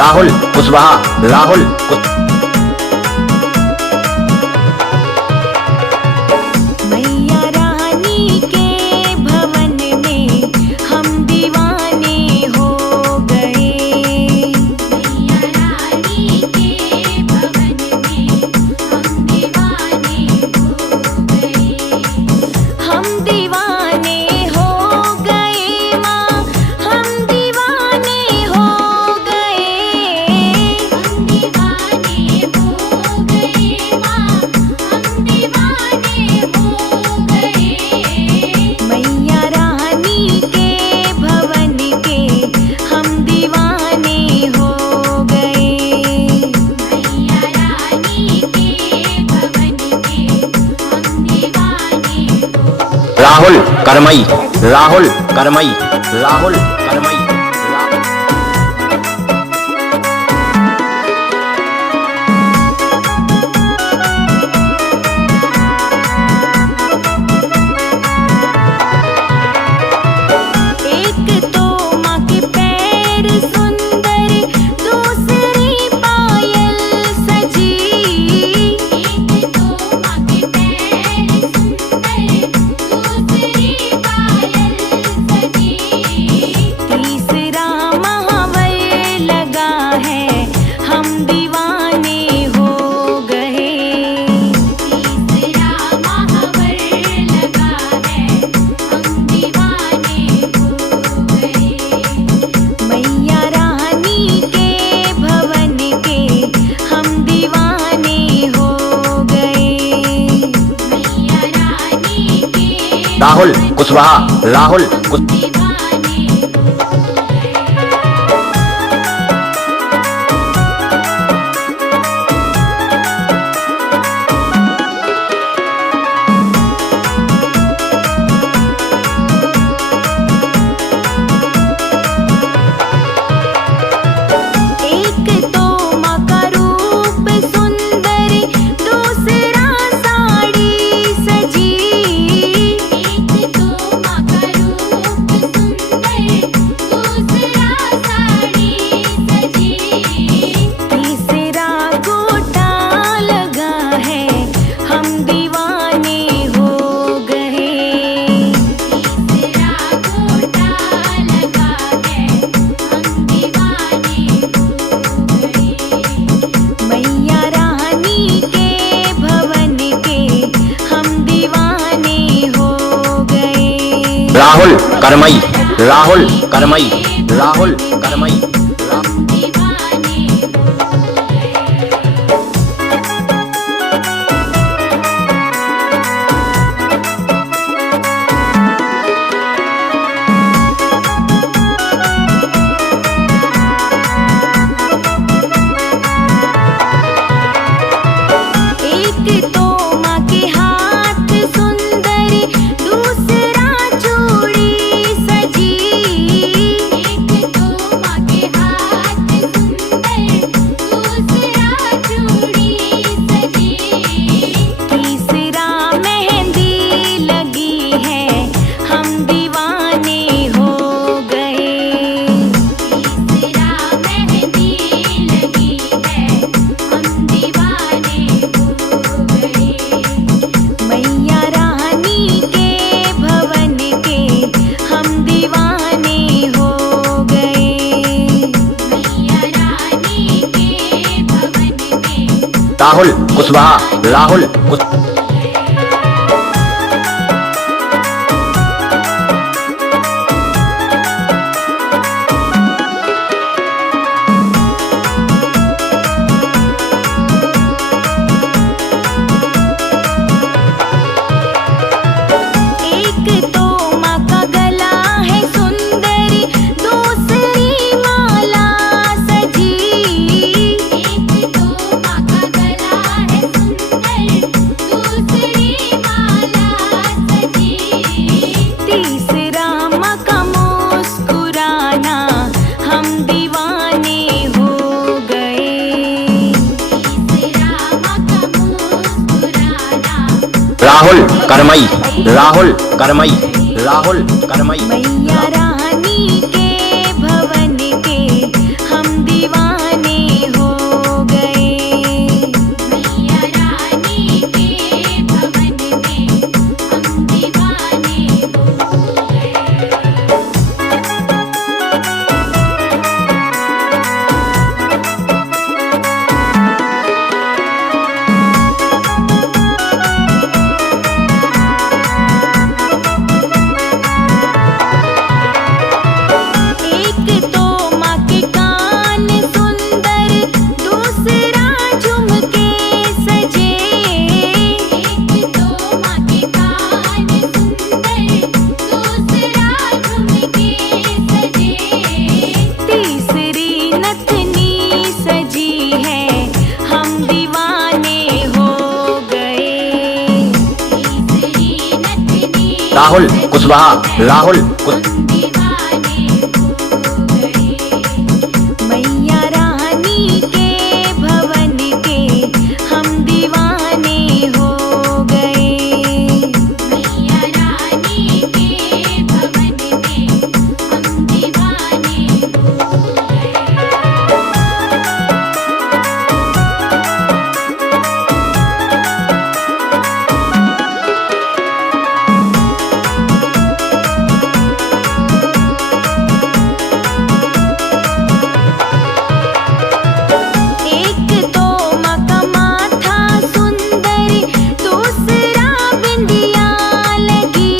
राहुल कुशवाहा, राहुल मैया रानी के भवन में हम दीवाने हो गए। मैया रानी के भवन में हम दीवाने हो गए। हम दीवाने हो गए माँ, हम दीवाने हो गए। हम दीवाने हो गए माँ, हम दीवाने हो गए। मैया रानी के भवन के हम दीवाने हो गए। मैया रानी के भवन के हम दीवाने हो। राहुल करमई, राहुल करमई, राहुल करमई। एक तो माँ के पैर सुंदर, दूसरी पायल सजी। एक तो माँ के पैर सुंदर, दूसरी पायल सजी। तीसरा महावर लगा है, हम दीवाने हो गए। तीसरा महावर लगा है, हम दीवाने हो गए। मैया रानी के भवन के हम दीवाने हो गए। मैया रानी के राहुल कुशवाहा, राहुल कुश दीवाने हो एक तो माँ का रूप सुंदर, दूसरा साड़ी सजी। एक तो माँ का रूप सुंदर, दूसरा साड़ी सजी। तीसरा गोटा लगा है, हम दीवाने हो गए। तीसरा गोटा लगा है, हम दीवाने हो गए। मैया रानी के भवन के हम दीवाने हो गए। राहुल करमई, राहुल करमई, राहुल करमई। हम दीवाने हो गए। एक तो माँ के हाथ सुंदर, दूसरा चूड़ी सजी। एक तो माँ के हाथ सुंदर, दूसरा चूड़ी सजी। तीसरा मेहंदी लगी है, हम दीवाने हो गए। तीसरा मेहंदी लगी है, हम दीवाने हो गए। मैया रानी के भवन के हम दीवाने हो गए। मैया रानी के भवन के राहुल कुशवाहा, राहुल कुश एक तो माँ का गला है सुंदर, दूसरी माला सजी। एक तो माँ का गला है सुंदर, दूसरी माला सजी। तीसरा माँ का मुस्कुराना, हम दीवाने हो गए। तीसरा माँ का मुस्कुराना, राहुल करमई, राहुल करमई, राहुल करमई। मैया रानी के भवन के हम दीवाने राहुल कुशवाहा, राहुल कुश हम दीवाने हो गए। मैया रानी के भवन के हम दीवाने हो गए। मैया रानी के भवन के हम दीवाने हो गए। एक तो माँ का माथा सुंदर, दूसरा बिंदिया लगी।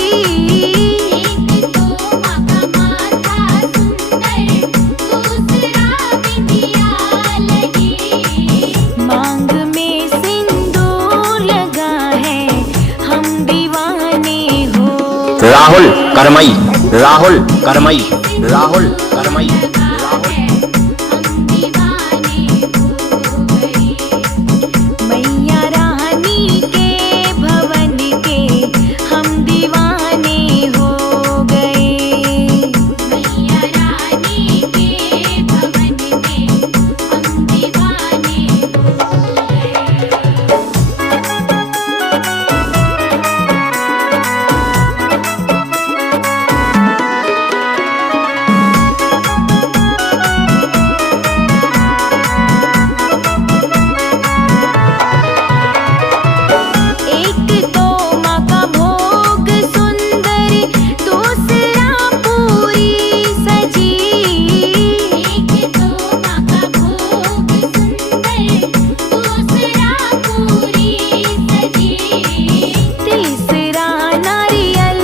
एक तो माँ का माथा सुंदर, दूसरा बिंदिया लगी। मांग में सिंदूर लगा है, हम दीवाने हो। राहुल करमई, राहुल करमई, राहुल करमई, राहुल हम दीवाने हो गए। मैया रानी के भवन के हम दीवाने हो गए। मैया रानी के भवन के हम दीवाने हो गए। एक तो माँ का भोग सुंदर, दूसरा पूरी सजी। एक तो माँ का भोग सुंदर, दूसरा पूरी सजी। तीसरा नारियल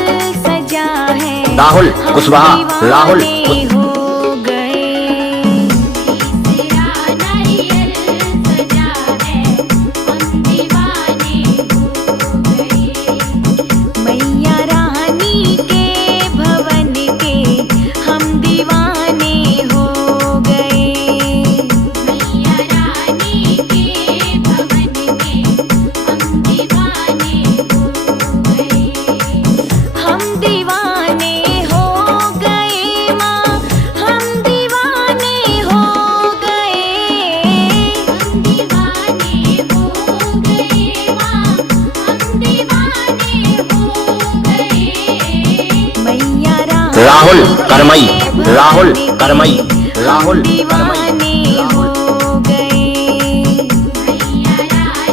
सजा है, राहुल हम कुशवाहा, राहुल दीवाने कुश हो गए। तीसरा नारियल सजा है, हम दीवाने हो गए। मैया रानी के भवन के हम दीवाने हो गए। मैया रानी के भवन के हम दीवाने हो गए। हम दीवाने हो गए माँ, हम दीवाने हो गए। हम दीवाने हो गए माँ, हम दीवाने हो गए। मैया राहुल करमई, राहुल करमई, राहुल हम करमई। दीवाने